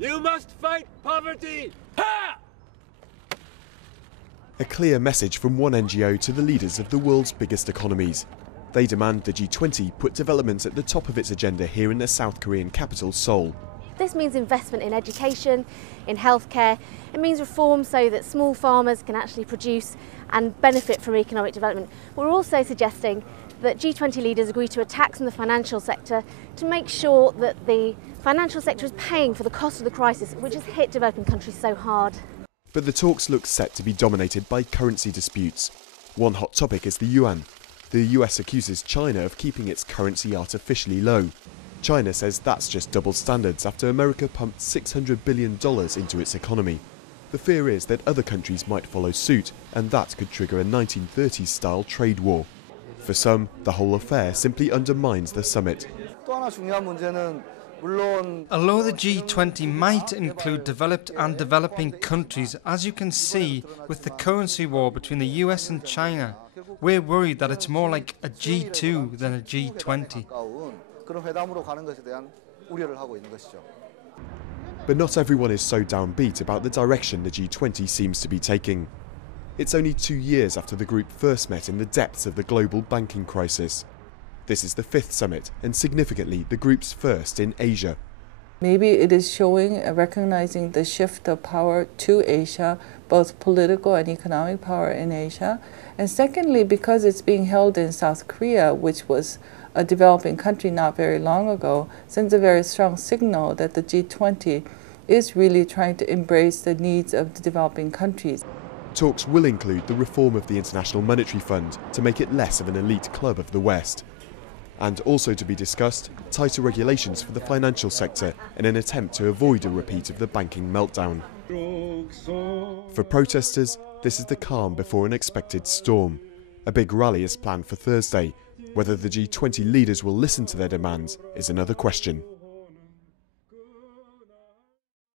You must fight poverty! Ha! A clear message from one NGO to the leaders of the world's biggest economies. They demand the G20 put development at the top of its agenda here in the South Korean capital, Seoul. This means investment in education, in healthcare. It means reform so that small farmers can actually produce and benefit from economic development. We're also suggesting that G20 leaders agree to a tax on the financial sector to make sure that the financial sector is paying for the cost of the crisis, which has hit developing countries so hard. But the talks look set to be dominated by currency disputes. One hot topic is the yuan. The US accuses China of keeping its currency artificially low. China says that's just double standards after America pumped $600 billion into its economy. The fear is that other countries might follow suit, and that could trigger a 1930s-style trade war. For some, the whole affair simply undermines the summit. Although the G20 might include developed and developing countries, as you can see with the currency war between the US and China, we're worried that it's more like a G2 than a G20. But not everyone is so downbeat about the direction the G20 seems to be taking. It's only 2 years after the group first met in the depths of the global banking crisis. This is the 5th summit, and significantly the group's first in Asia. Maybe it is showing, recognizing the shift of power to Asia, both political and economic power in Asia. And secondly, because it's being held in South Korea, which was a developing country not very long ago, sends a very strong signal that the G20 is really trying to embrace the needs of the developing countries. Talks will include the reform of the International Monetary Fund to make it less of an elite club of the West. And also to be discussed, tighter regulations for the financial sector in an attempt to avoid a repeat of the banking meltdown. For protesters, this is the calm before an expected storm. A big rally is planned for Thursday. Whether the G20 leaders will listen to their demands is another question.